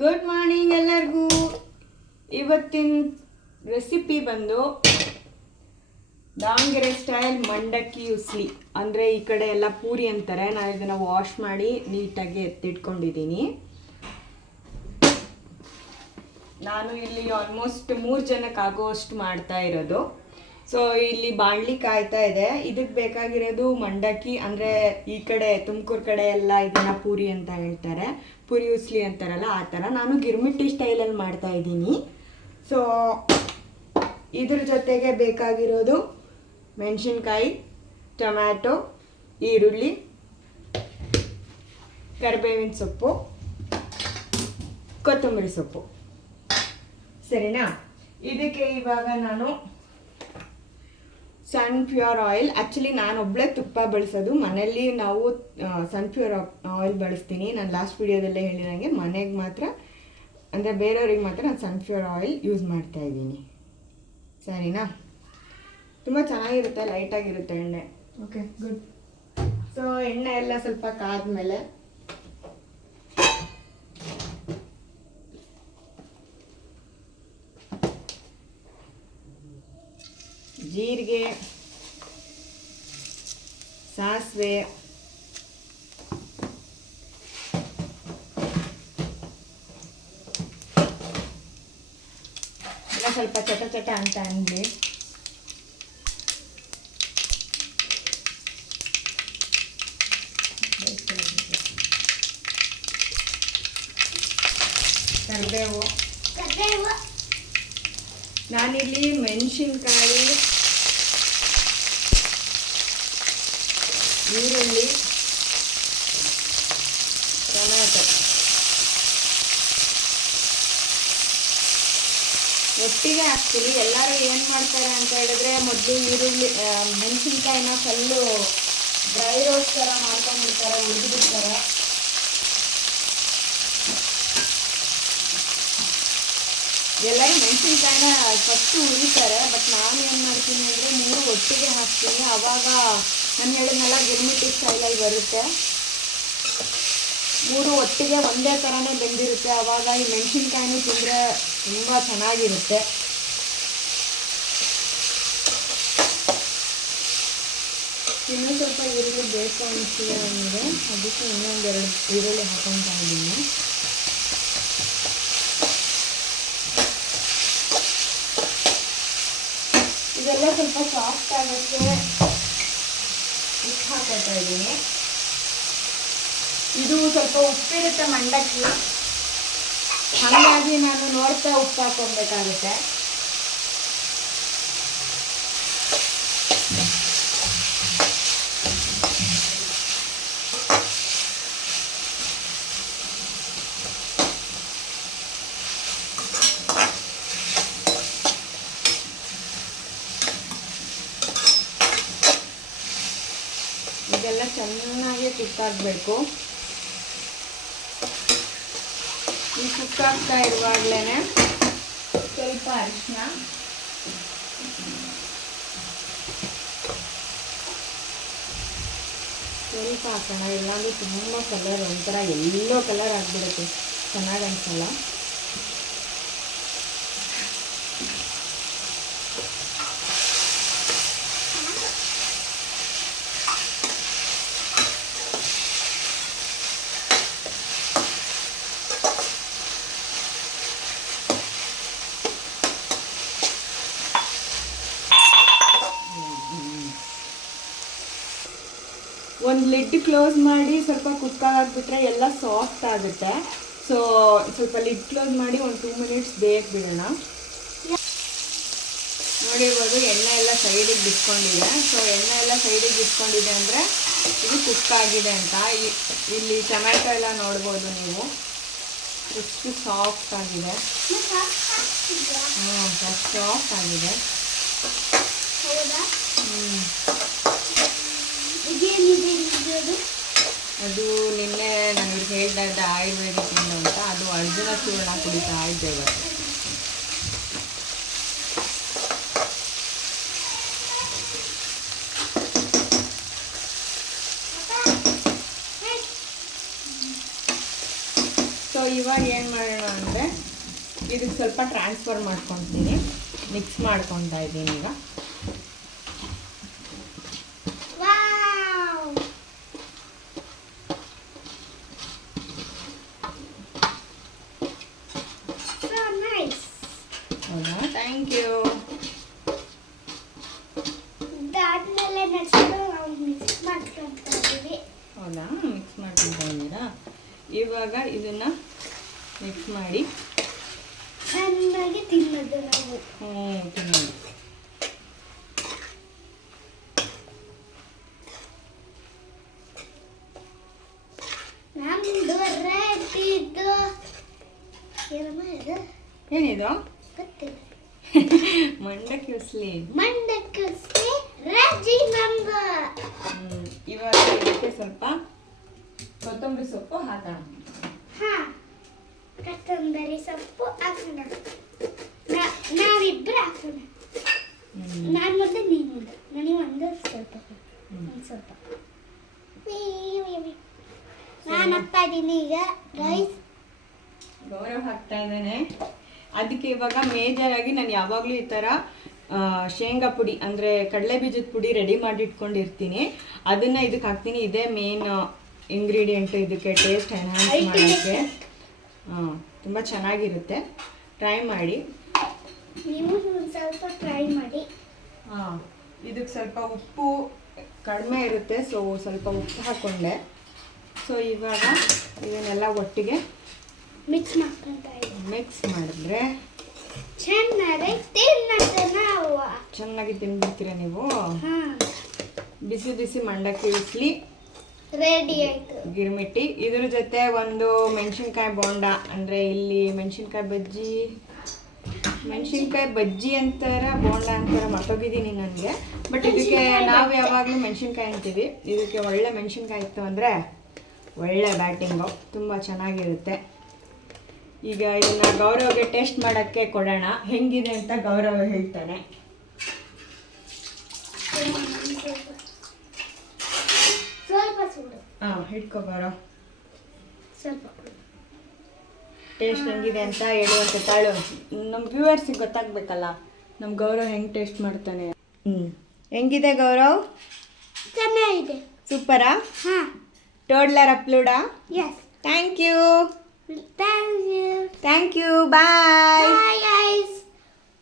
Good morning ಎಲ್ಲರಿಗೂ. ಇವತ್ತಿನ recipe ಬಂದು ದಾವಣಗೆರೆ ಸ್ಟೈಲ್ ಮಂಡಕ್ಕಿ ಉಸ್ಲಿ. ಅಂದರೆ ಈ ಕಡೆ ಎಲ್ಲ ಪೂರಿ ಅಂತಾರೆ. ನಾನು ಇದನ್ನು ವಾಶ್ ಮಾಡಿ ನೀಟಾಗಿ ಎತ್ತಿಟ್ಕೊಂಡಿದ್ದೀನಿ. ನಾನು ಇಲ್ಲಿ ಆಲ್ಮೋಸ್ಟ್ 3 ಜನಕ್ಕೆ ಆಗೋಷ್ಟು ಮಾಡ್ತಾ ಇರೋದು. ಸೊ ಇಲ್ಲಿ ಬಾಣಲಿ ಕಾಯ್ತಾ ಇದೆ. ಇದಕ್ಕೆ ಬೇಕಾಗಿರೋದು ಮಂಡಕ್ಕಿ. ಅಂದರೆ ಈ ಕಡೆ ತುಮಕೂರು ಕಡೆ ಎಲ್ಲ ಇದನ್ನು ಪೂರಿ ಅಂತ ಹೇಳ್ತಾರೆ, ಪೂರಿ ಉಸ್ಲಿ ಅಂತಾರಲ್ಲ ಆ ಥರ. ನಾನು ಗಿರ್ಮಿಟ್ಟಿ ಸ್ಟೈಲಲ್ಲಿ ಮಾಡ್ತಾ ಇದ್ದೀನಿ. ಸೊ ಇದ್ರ ಜೊತೆಗೆ ಬೇಕಾಗಿರೋದು ಮೆಣಸಿನ್ಕಾಯಿ, ಟೊಮ್ಯಾಟೊ, ಈರುಳ್ಳಿ, ಕರಿಬೇವಿನ ಸೊಪ್ಪು, ಕೊತ್ತಂಬರಿ ಸೊಪ್ಪು. ಸರಿನಾ? ಇದಕ್ಕೆ ಇವಾಗ ನಾನು ಸನ್ಫ್ಲವರ್ ಆಯಿಲ್, ಆ್ಯಕ್ಚುಲಿ ನಾನೊಬ್ಬಳೇ ತುಪ್ಪ ಬಳಸೋದು. ಮನೆಯಲ್ಲಿ ನಾವು ಸನ್ಫ್ಲವರ್ ಆಯಿಲ್ ಬಳಸ್ತೀನಿ. ನಾನು ಲಾಸ್ಟ್ ವಿಡಿಯೋದಲ್ಲೇ ಹೇಳಿದಂಗೆ ಮನೆಗೆ ಮಾತ್ರ, ಅಂದರೆ ಬೇರೆಯವ್ರಿಗೆ ಮಾತ್ರ ನಾನು ಸನ್ಫ್ಲವರ್ ಆಯಿಲ್ ಯೂಸ್ ಮಾಡ್ತಾ ಇದ್ದೀನಿ. ಸರಿನಾ? ತುಂಬ ಚೆನ್ನಾಗಿರುತ್ತೆ, ಲೈಟಾಗಿರುತ್ತೆ ಎಣ್ಣೆ. Okay, good. ಸೊ ಎಣ್ಣೆ ಎಲ್ಲ ಸ್ವಲ್ಪ ಕಾದ್ಮೇಲೆ ಜೀರಿಗೆ, ಸಾಸಿವೆ, ಎಲ್ಲ ಸ್ವಲ್ಪ ಚಟ ಚಟ ಅಂತ ಅಂದ್ವಿ. ಕರಿಬೇವು. ನಾನಿಲ್ಲಿ ಮೆಣಸಿನ್ಕಾಯಿ, ಈರುಳ್ಳಿ, ಟೊಮ್ಯಾಟೊ ಒಟ್ಟಿಗೆ ಹಾಕ್ತೀನಿ. ಎಲ್ಲರೂ ಏನು ಮಾಡ್ತಾರೆ ಅಂತ ಹೇಳಿದ್ರೆ, ಮೊದಲು ಈರುಳ್ಳಿ ಮೆಣಸಿನ್ಕಾಯಿನ ಫುಲ್ಲು ಡ್ರೈ ರೋಸ್ಟ್ ಥರ ಮಾಡ್ಕೊಂಡ್ಬಿಡ್ತಾರೆ, ಹುರಿದ್ಬಿಡ್ತಾರೆ. ಎಲ್ಲರೂ ಮೆಣಸಿನ್ಕಾಯಿನ ಫಸ್ಟು ಹುರಿತಾರೆ. ಬಟ್ ನಾನು ಏನು ಮಾಡ್ತೀನಿ ಅಂದರೆ 3 ಒಟ್ಟಿಗೆ ಹಾಕ್ತೀನಿ. ಆವಾಗ ನಾನು ಹೇಳಿದ್ನೆಲ್ಲ ಗಿರ್ಮಿಟ್ಟಿ ಸ್ಟೈಲಲ್ಲಿ ಬರುತ್ತೆ. 3 ಒಟ್ಟಿಗೆ ಒಂದೇ ಥರನೇ ಬೆಂದಿರುತ್ತೆ. ಆವಾಗ ಈ ಮೆಣಸಿನ್ಕಾಯಿನೂ ತಿಂದರೆ ತುಂಬ ಚೆನ್ನಾಗಿರುತ್ತೆ. ಇನ್ನೂ ಸ್ವಲ್ಪ ಈರುಳ್ಳಿ ಬೇಕು ಅನಿಸ್ತಿದೆ ನನಗೆ, ಅದಕ್ಕೆ ಇನ್ನೊಂದೆರಡು ಈರುಳ್ಳಿ ಹಾಕೊತಾ ಇದ್ದೀನಿ. ಇದೆಲ್ಲ ಸ್ವಲ್ಪ ಸಾಫ್ಟ್ ಆಗೋಕ್ಕೆ ಉಪ್ಪು ಹಾಕೋತಾ ಇದ್ದೀನಿ. ಇದು ಸ್ವಲ್ಪ ಉಪ್ಪಿರುತ್ತೆ ಮಂಡಕ್ಕಿ, ಹಾಗಾಗಿ ನಾನು ನೋಡ್ತಾ ಉಪ್ಪು ಹಾಕೊಬೇಕಾಗುತ್ತೆ. ಇದೆಲ್ಲ ಚೆನ್ನಾಗಿ ಕುಕ್ಕಾಗಬೇಕು. ಈ ಕುಕ್ಕಾಗ್ತಾ ಇರುವಾಗಲೇ ಸ್ವಲ್ಪ ಅರಿಶಿನ, ಸ್ವಲ್ಪ ಹಾಕೋಣ. ಇಲ್ಲಾಂದರೆ ತುಂಬ ಕಲರ್ ಒಂಥರ ಎಲ್ಲೋ ಕಲರ್ ಆಗಿಬಿಡುತ್ತೆ, ಚೆನ್ನಾಗಿ ಅನಿಸಲ್ಲ. ಒಂದು ಲಿಡ್ ಕ್ಲೋಸ್ ಮಾಡಿ ಸ್ವಲ್ಪ ಕುಕ್ಕಾಗಿಬಿಟ್ರೆ ಎಲ್ಲ ಸಾಫ್ಟ್ ಆಗುತ್ತೆ. ಸೊ ಸ್ವಲ್ಪ ಲಿಡ್ ಕ್ಲೋಸ್ ಮಾಡಿ ಒಂದು 2 ಮಿನಿಟ್ಸ್ ಬೇಯಕ್ಕೆ ಬಿಡೋಣ. ನೋಡಿರ್ಬೋದು ಎಣ್ಣೆ ಎಲ್ಲ ಸೈಡಿಗೆ ಬಿಟ್ಕೊಂಡಿದೆ. ಸೊ ಎಣ್ಣೆ ಎಲ್ಲ ಸೈಡಿಗೆ ಬಿಟ್ಕೊಂಡಿದೆ ಅಂದರೆ ಇದು ಕುಕ್ಕಾಗಿದೆ ಅಂತ. ಇಲ್ಲಿ ಟೊಮ್ಯಾಟೊ ಎಲ್ಲ ನೋಡ್ಬೋದು ನೀವು, ಎಷ್ಟು ಸಾಫ್ಟ್ ಆಗಿದೆ. ಸಾಫ್ಟ್ ಆಗಿದೆ. ಅದು ನಿನ್ನೆ ನನಗೆ ಹೇಳ್ತಾ ಇದ್ದ ಆಯುರ್ವೇದಿಕ್ ಅಂತ, ಅದು ಅರ್ಜುನ ಚೂರ್ಣ ಕುಡಿತಾ ಇದ್ದೆ ಇವತ್ತು. ಸೊ ಇವಾಗ ಏನು ಮಾಡೋಣ ಇದಕ್ಕೆ ಸ್ವಲ್ಪ ಟ್ರಾನ್ಸ್ಫರ್ ಮಾಡ್ಕೊತೀನಿ, ಮಿಕ್ಸ್ ಮಾಡ್ಕೊತಾ ಇದ್ದೀನಿ ಈಗ. ಹೌದಾ, ಥ್ಯಾಂಕ್ ಯು. ಅದಾದ್ಮೇಲೆ ನೆಕ್ಸ್ಟ್ ನಾವು ಮಿಕ್ಸ್ ಮಾಡ್ಕೊತಾ ಇದ್ದೀವಿ. ಹೌದಾ, ಮಿಕ್ಸ್ ಮಾಡ್ಕೊತಾ ಇದ್ದೀರಾ? ಇವಾಗ ಇದನ್ನು ಮಿಕ್ಸ್ ಮಾಡಿ ಚೆನ್ನಾಗಿ ತಿನ್ನೋದು ನಾವು. ತಿನ್ನೋದು. ನಮ್ದು ರೆಡಿದು. ಏನಮ್ಮ ಇದು? ಏನಿದು? ಗೊತ್ತಿಲ್ಲ. ಮಂಡಕ್ಕಿ ಉಸ್ಲಿ. ಮಂಡಕ್ಕಿ ಉಸ್ಲಿ ರೆಡಿ ನಮ್ದು. ಇವಾಗ ಇದಕ್ಕೆ ಸ್ವಲ್ಪ ಕೊತ್ತಂಬರಿ ಸೊಪ್ಪು ಹಾಕೋಣ. ಕೊತ್ತಂಬರಿ ಸೊಪ್ಪು ಹಾಕೋಣ. ನಾವಿಬ್ಬರು ಹಾಕೋಣ. ನಾನು ಮುಂದೆ ನೀನು ಮುಂದೆ. ನನಗೆ ಒಂದು ಸ್ವಲ್ಪ ಸ್ವಲ್ಪ ನಾನು ಹಾಕ್ತಾ ಇದ್ದೀನಿ ಈಗ. ರೈಸ್ ಗೌರವ್ ಹಾಕ್ತಾ ಇದ್ದಾನೆ. ಅದಕ್ಕೆ ಇವಾಗ ಮೇಜರಾಗಿ ನಾನು ಯಾವಾಗಲೂ ಈ ಥರ ಶೇಂಗಾ ಪುಡಿ ಅಂದರೆ ಕಡಲೆ ಬೀಜದ ಪುಡಿ ರೆಡಿ ಮಾಡಿ ಇಟ್ಕೊಂಡಿರ್ತೀನಿ. ಅದನ್ನು ಇದಕ್ಕೆ ಹಾಕ್ತೀನಿ. ಇದೇ ಮೇನ್ ಇಂಗ್ರೀಡಿಯೆಂಟು ಇದಕ್ಕೆ ಟೇಸ್ಟ್ ಎನ್ಹಾನ್ಸ್ ಮಾಡೋಕ್ಕೆ. ತುಂಬ ಚೆನ್ನಾಗಿರುತ್ತೆ, ಟ್ರೈ ಮಾಡಿ. ನೀವು ಒಂದು ಸ್ವಲ್ಪ ಟ್ರೈ ಮಾಡಿ. ಇದಕ್ಕೆ ಸ್ವಲ್ಪ ಉಪ್ಪು ಕಡಿಮೆ ಇರುತ್ತೆ, ಸೊ ಸ್ವಲ್ಪ ಉಪ್ಪು ಹಾಕ್ಕೊಂಡೆ. ಸೊ ಇವಾಗ ಇದನ್ನೆಲ್ಲ ಒಟ್ಟಿಗೆ ಮಿಕ್ಸ್ ಮಾಡ್ಕೊಂತ ಇದ್ದೀವಿ. ಮಿಕ್ಸ್ ಮಾಡಿದ್ರೆ ಚೆನ್ನಾಗಿ ತಿನ್ನೋದು ನಾವು. ಚೆನ್ನಾಗಿ ತಿನ್ಬಿಡ್ತೀರ ನೀವು. ಬಿಸಿ ಬಿಸಿ ಮಂಡಕ್ಕಿ ಉಸ್ಲಿ ರೆಡಿ ಆಯ್ತು. ಗಿರ್ಮಿಟ್ಟಿ. ಇದ್ರ ಜೊತೆ ಒಂದು ಮೆಣಸಿನ್ಕಾಯಿ ಬೋಂಡ, ಅಂದರೆ ಇಲ್ಲಿ ಮೆಣಸಿನ್ಕಾಯಿ ಬಜ್ಜಿ ಅಂತಾರ, ಬೋಂಡ ಅಂತಾರ, ಮರ್ತೋಗಿದ್ದೀನಿ ನನಗೆ. ಬಟ್ ಇದಕ್ಕೆ ನಾವು ಯಾವಾಗಲೂ ಮೆಣಸಿನ್ಕಾಯಿ ಅಂತೀವಿ. ಇದಕ್ಕೆ ಒಳ್ಳೆ ಮೆಣಸಿನ್ಕಾಯಿ ಇತ್ತು ಅಂದರೆ ಒಳ್ಳೆ ಬ್ಯಾಟಿಂಗು, ತುಂಬ ಚೆನ್ನಾಗಿರುತ್ತೆ. ಈಗ ಇದನ್ನು ಗೌರವ್ಗೆ ಟೇಸ್ಟ್ ಮಾಡೋಕ್ಕೆ ಕೊಡೋಣ, ಹೆಂಗಿದೆ ಅಂತ ಗೌರವ್ ಹೇಳ್ತಾನೆ. ಸ್ವಲ್ಪ ಸುಡು. ಹಿಡ್ಕೊ ಗೌರವ್. ಸ್ವಲ್ಪ ಟೇಸ್ಟ್ ಹೆಂಗಿದೆ ಅಂತ ಹೇಳುವಂತೆ ತಾಳು. ನಮ್ಮ ವ್ಯೂವರ್ಸಿಗೆ ಗೊತ್ತಾಗಬೇಕಲ್ಲ ನಮ್ಮ ಗೌರವ್ ಹೆಂಗೆ ಟೇಸ್ಟ್ ಮಾಡ್ತಾನೆ. ಹೆಂಗಿದೆ ಗೌರವ್? ಚೆನ್ನಾಗಿದೆ. ಸೂಪರಾ? ಟೋಡ್ಲರ್ ಅಪ್ಲೋಡಾ? Yes. Thank you. Thank you. Thank you. Bye. Bye guys.